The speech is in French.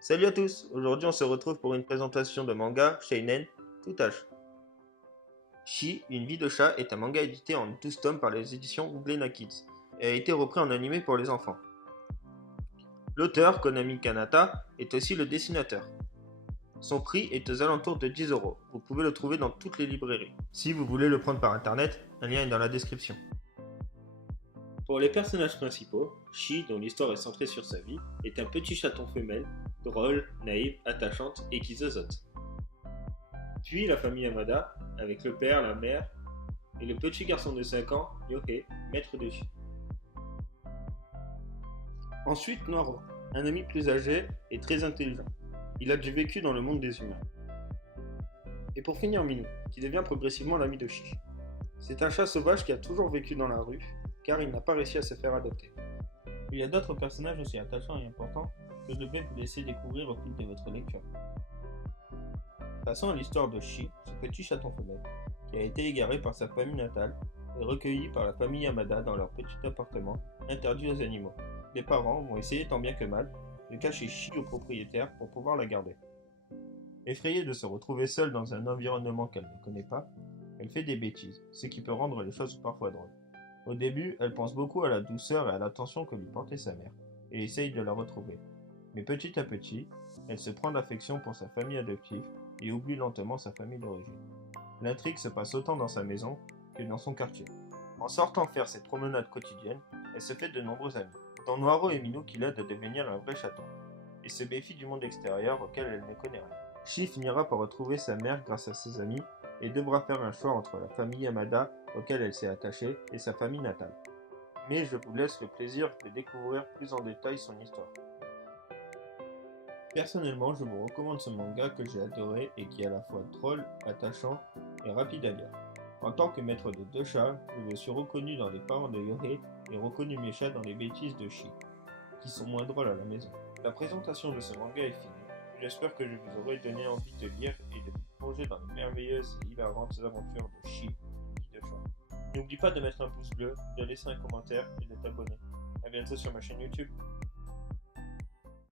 Salut à tous, aujourd'hui on se retrouve pour une présentation de manga Seinen Tout H. Shi, une vie de chat est un manga édité en 12 tomes par les éditions Glénat Kids et a été repris en animé pour les enfants. L'auteur, Konami Kanata, est aussi le dessinateur. Son prix est aux alentours de 10 €. Vous pouvez le trouver dans toutes les librairies. Si vous voulez le prendre par internet, un lien est dans la description. Pour les personnages principaux, Shi, dont l'histoire est centrée sur sa vie, est un petit chaton femelle, drôle, naïve, attachante et qui zozote. Puis la famille Yamada, avec le père, la mère et le petit garçon de 5 ans, Yohei, maître de Shi. Ensuite Noiro, un ami plus âgé et très intelligent. Il a du vécu dans le monde des humains. Et pour finir Minou, qui devient progressivement l'ami de Shi. C'est un chat sauvage qui a toujours vécu dans la rue, car il n'a pas réussi à se faire adopter. Il y a d'autres personnages aussi attachants et importants que je vais vous laisser découvrir au fil de votre lecture. Passons à l'histoire de Shi, ce petit chaton femelle, qui a été égaré par sa famille natale et recueilli par la famille Yamada dans leur petit appartement, interdit aux animaux. Les parents vont essayer tant bien que mal de cacher Shi au propriétaire pour pouvoir la garder. Effrayée de se retrouver seule dans un environnement qu'elle ne connaît pas, elle fait des bêtises, ce qui peut rendre les choses parfois drôles. Au début, elle pense beaucoup à la douceur et à l'attention que lui portait sa mère, et essaye de la retrouver. Mais petit à petit, elle se prend d'affection pour sa famille adoptive et oublie lentement sa famille d'origine. L'intrigue se passe autant dans sa maison que dans son quartier. En sortant faire ses promenades quotidiennes, elle se fait de nombreux amis, dont Noiro et Minou qui l'aident à devenir un vrai chaton, et se méfie du monde extérieur auquel elle ne connaît rien. Shi finira par retrouver sa mère grâce à ses amis et devra faire un choix entre la famille Yamada auquel elle s'est attachée et sa famille natale. Mais je vous laisse le plaisir de découvrir plus en détail son histoire. Personnellement, je vous recommande ce manga que j'ai adoré et qui est à la fois drôle, attachant et rapide à lire. En tant que maître de 2 chats, je me suis reconnu dans les parents de Yohei et reconnu mes chats dans les bêtises de Shi, qui sont moins drôles à la maison. La présentation de ce manga est finie. J'espère que je vous aurai donné envie de lire et de vous plonger dans les merveilleuses et hilarantes aventures de Shi, une vie de chat. N'oublie pas de mettre un pouce bleu, de laisser un commentaire et de t'abonner. A bientôt sur ma chaîne YouTube.